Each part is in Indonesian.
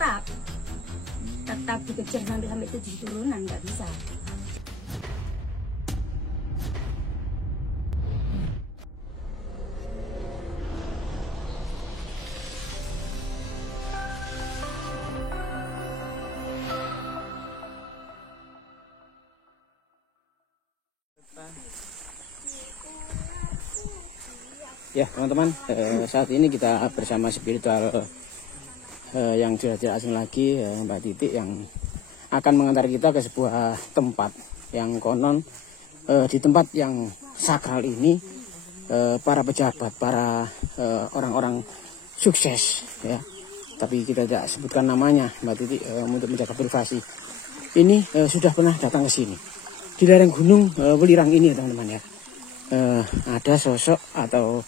tetap dikejar sampai 7 turunan, nggak bisa. Ya teman-teman, saat ini kita bersama spiritual yang sudah tidak asing lagi, Mbak Titik, yang akan mengantar kita ke sebuah tempat yang konon di tempat yang sakral ini para pejabat, para orang-orang sukses, ya. Tapi kita tidak sebutkan namanya, Mbak Titik, untuk menjaga privasi. Ini sudah pernah datang ke sini di lereng Gunung Welirang ini, teman-teman, ya. Ada sosok atau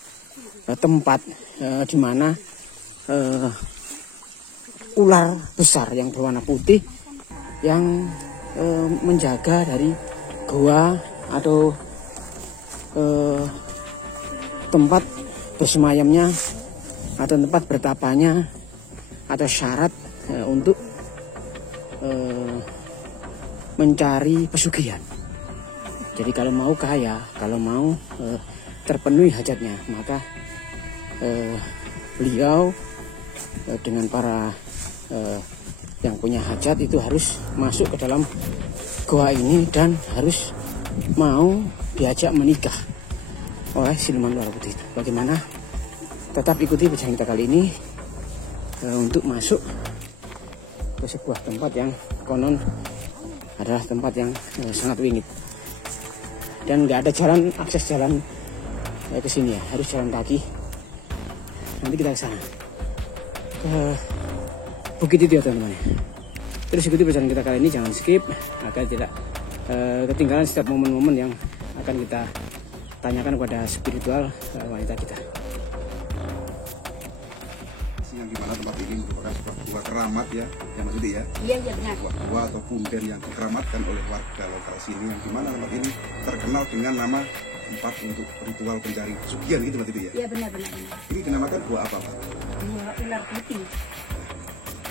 tempat di mana ular besar yang berwarna putih yang menjaga dari goa atau tempat bersemayamnya atau tempat bertapanya atau syarat untuk mencari pesugihan. Jadi kalau mau kaya, kalau mau terpenuhi hajatnya, maka beliau dengan para yang punya hajat itu harus masuk ke dalam goa ini dan harus mau diajak menikah oleh siluman ular putih itu. Bagaimana? Tetap ikuti perjalanan kita kali ini untuk masuk ke sebuah tempat yang konon adalah tempat yang sangat wingit dan nggak ada jalan, akses jalan ke sini, ya, harus jalan kaki. Nanti kita ke sana, ke bukit itu, ya teman-teman. Terus ikuti perjalanan kita kali ini, jangan skip agar tidak ketinggalan setiap momen-momen yang akan kita tanyakan kepada spiritual wanita kita. Yang dimana tempat ini merupakan sebuah gua keramat, ya, yang maksudnya, ya. Iya benar. Gua atau punden yang dikeramatkan oleh warga lokal sini, yang dimana tempat ini terkenal dengan nama tempat untuk ritual pencari pesugihan, gitu Mbak Titi, ya? Iya benar. Ini dinamakan gua apa, Pak? Gua ular putih.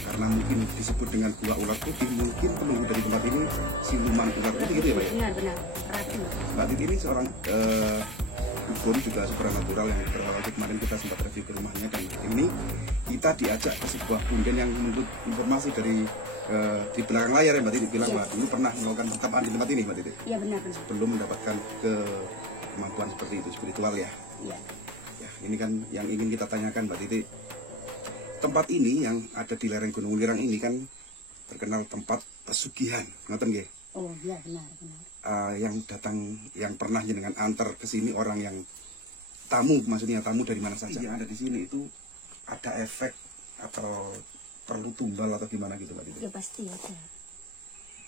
Karena mungkin disebut dengan gua ular putih, mungkin penunggu dari tempat ini siluman ular putih, gitu ya, Pak, ya? Benar. Ratu. Mbak Titi ini seorang dukun juga supranatural yang berawal kemarin kita sempat review ke rumahnya, dan ini kita diajak ke sebuah punden yang menurut informasi dari di belakang layar, ya Mbak Titi bilang, Mbak, dulu pernah melakukan pertapaan di tempat ini, Mbak Titi. Iya benar. Belum mendapatkan kemampuan seperti itu spiritual, ya. Iya. Ya, ini kan yang ingin kita tanyakan, Mbak Titi. Tempat ini yang ada di lereng Gunung Welirang ini kan terkenal tempat pesugihan, ngoten nggih? Oh iya benar. Yang datang, yang pernah jenengan antar ke sini orang yang tamu, maksudnya tamu dari mana saja yang ada di sini, itu ada efek atau perlu tumbal atau gimana gitu, Mbak Titi? Ya pasti ada.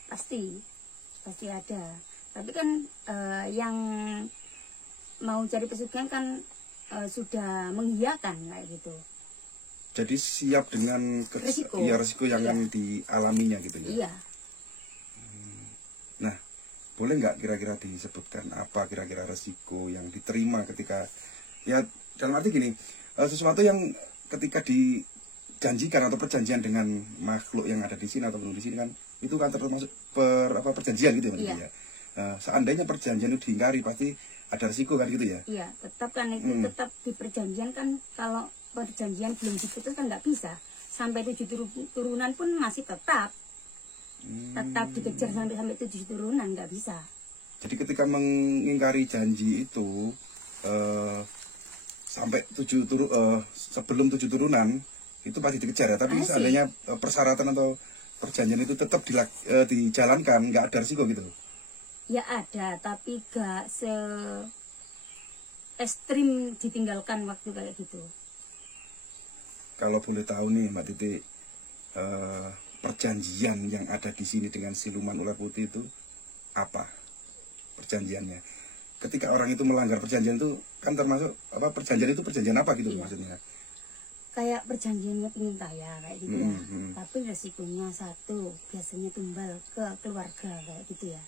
Pasti ada. Tapi kan yang mau cari pesugihan kan sudah mengiyakan kayak gitu. Jadi siap dengan resiko yang akan dialaminya, gitu ya? Iya. Nah, boleh nggak kira-kira disebutkan apa kira-kira resiko yang diterima ketika, ya dalam arti gini, sesuatu yang ketika dijanjikan atau perjanjian dengan makhluk yang ada di sini atau belum di sini kan, itu kan termasuk perjanjian, gitu ya? Iya. Seandainya perjanjian itu diingkari, pasti ada resiko kan, gitu ya? Iya, tetap kan itu tetap di perjanjian kan, kalau perjanjian belum diputus kan nggak bisa. Sampai 7 turunan pun masih tetap dikejar sampai 7 turunan, nggak bisa. Jadi ketika mengingkari janji itu sampai sebelum 7 turunan itu pasti dikejar, ya. Tapi seandainya persyaratan atau perjanjian itu tetap dijalankan, nggak ada risiko gitu? Ya ada, tapi nggak se ekstrim ditinggalkan waktu kayak gitu. Kalau boleh tahu nih Mbak Titi, perjanjian yang ada di sini dengan siluman ular putih itu apa perjanjiannya? Ketika orang itu melanggar perjanjian itu kan termasuk apa, perjanjian itu perjanjian apa gitu, maksudnya? Kayak perjanjiannya pengen kaya kayak gitu ya. Tapi resikonya satu, biasanya tumbal ke keluarga kayak gitu ya.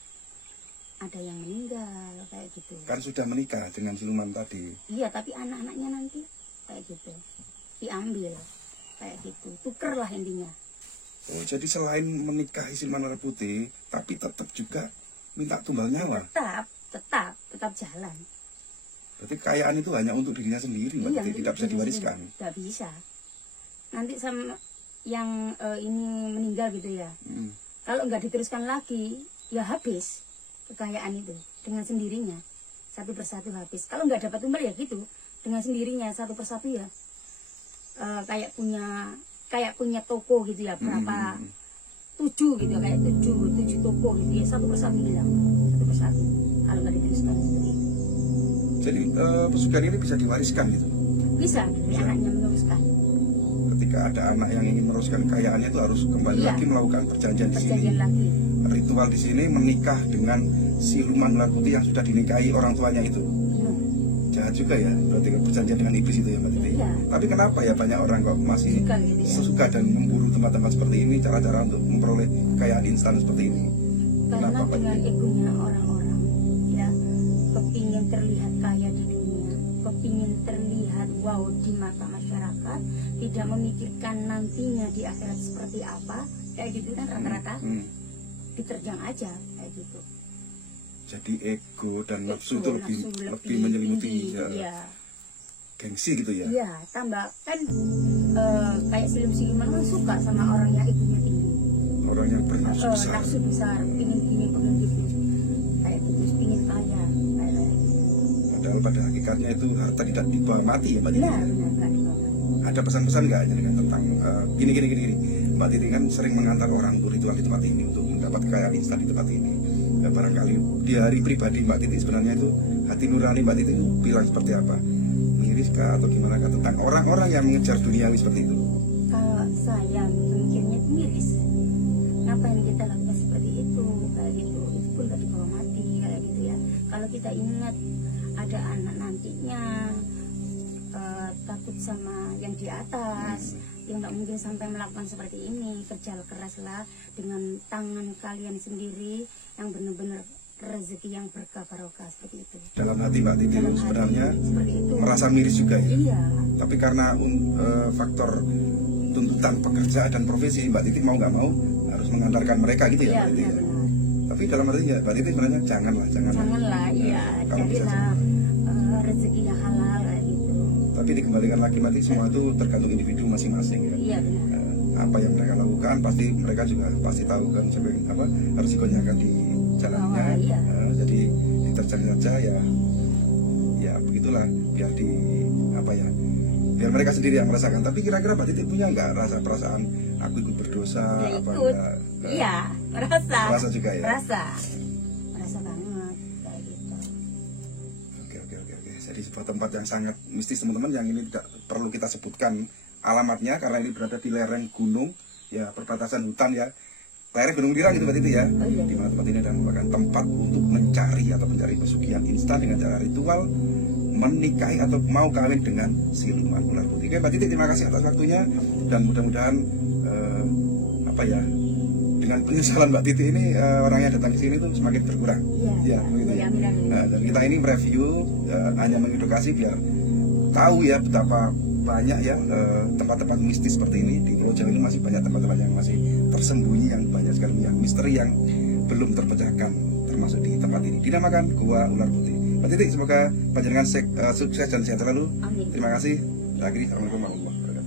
Ada yang meninggal kayak gitu. Kan sudah menikah dengan siluman tadi. Iya, tapi anak-anaknya nanti kayak gitu diambil kayak gitu, tuker lah intinya. Oh, jadi selain menikahi siluman ular putih, tapi tetap juga minta tumbal nyawa. Tetap jalan. Berarti kekayaan itu hanya untuk dirinya sendiri, Mbak Iya, Titi, tidak bisa diwariskan. Tidak bisa. Nanti sama yang ini meninggal gitu ya. Kalau nggak diteruskan lagi, ya habis kekayaan itu dengan sendirinya. Satu persatu habis. Kalau nggak dapat tumbal ya gitu, dengan sendirinya satu persatu ya. Kayak punya toko gitu ya, berapa 7 gitu, kayak 7 toko gitu ya, satu persatu hilang, satu persatu kalau nggak diteruskan seperti itu. Jadi pesugihan ini bisa diwariskan gitu? Bisa, anaknya meneruskan. Ketika ada anak yang ingin meneruskan kekayaannya itu harus kembali lagi melakukan perjanjian di sini. Lagi. Ritual di sini menikah dengan siluman ular putih yang sudah dinikahi orang tuanya itu. Jahat juga ya, berarti perjanjian dengan iblis itu ya Mbak Titi. Iya. Tapi kenapa ya banyak orang kok masih suka dan memburu tempat-tempat seperti ini, cara-cara untuk memperoleh kekayaan instan seperti ini? Karena Kenapa dengan Pak? egonya orang-orang ya, kepingin terlihat kaya di dunia, kepingin terlihat wow di mata masyarakat, tidak memikirkan nantinya di akhirat seperti apa, kayak gitu kan rata-rata diterjang aja kayak gitu. Jadi ego dan nafsu itu lebih menyelimuti gengsi gitu ya? Iya, tambah kan kayak siluman kan suka sama orang yang egonya tinggi. Orang yang bernafsu besar. Nafsu besar, pingin gitu, kayak gitu, pingin kaya, kayak. Padahal pada hakikatnya itu harta tidak dibawa mati ya Mbak Titi. Benar, nggak dibawa. Ada pesan-pesan nggak dengan tentang gini. Mbak Titi kan sering mengantar orang untuk ritual di tempat ini untuk mendapat kekayaan instan di tempat ini. Ya, barangkali di hari pribadi Mbak Titi sebenarnya itu hati nurani Mbak Titi itu bilang seperti apa? Miris kah atau gimana kah tentang orang-orang yang mengejar duniawi seperti itu? Kalau saya mikirnya itu miris. Kenapa yang kita lakukan seperti itu? Kayak gitu, itu pun gak dibawa mati kayak gitu ya. Kalau kita ingat ada anak nantinya takut sama yang di atas, yang nggak mungkin sampai melakukan seperti ini. Kerja keraslah dengan tangan kalian sendiri yang benar-benar rezeki yang berkah barokah seperti itu. Dalam hati Mbak Titi Dalam sebenarnya seperti itu. merasa miris juga ya. Iya. Tapi karena faktor tuntutan pekerjaan dan profesi Mbak Titi mau nggak mau harus mengantarkan mereka gitu ya Iya, Mbak Titi. benar. Tapi dalam artinya Mbak Titi sebenarnya janganlah. Janganlah, iya. Kalau bisa Jadilah rezeki yang halal kayak gitu. tapi dikembalikan lagi nanti semua itu tergantung individu masing-masing ya. Iya benar. Apa yang mereka lakukan pasti mereka juga pasti tahu kan harus resikonya akan di jalannya. Oh, iya. Jadi diterjang saja ya begitulah biar biar mereka sendiri yang merasakan. Tapi kira-kira Mbak Titi punya nggak rasa perasaan aku ikut berdosa Ya, apa ikut. enggak? Iya, merasa juga ya. merasa banget kayak gitu. Oke. Jadi sebuah tempat yang sangat mistis teman-teman yang ini tidak perlu kita sebutkan alamatnya karena ini berada di lereng gunung ya, perbatasan hutan ya. Lereng Gunung Lirang gitu Mbak Titi ya. Oh, iya. Di mana tempat ini adalah merupakan tempat untuk mencari pesugihan instan dengan cara ritual menikahi atau mau kawin dengan siluman ular putih. Oke Mbak Titi, terima kasih atas waktunya dan mudah-mudahan dengan penyesalan Mbak Titi ini orang yang datang ke sini tuh semakin berkurang. Iya. Begitu ya. Amin. Dan kita ini mereview hanya mengedukasi biar tahu ya betapa banyak ya tempat-tempat mistis seperti ini di Pulau Jawa ini. Masih banyak tempat-tempat yang masih tersembunyi, yang banyak sekali yang misteri yang belum terpecahkan, termasuk di tempat ini dinamakan Gua Ular Putih. Mbak Titi, semoga panjenengan sukses dan sehat selalu. Amin. Terima kasih. Akhiri, assalamualaikum warahmatullahi wabarakatuh.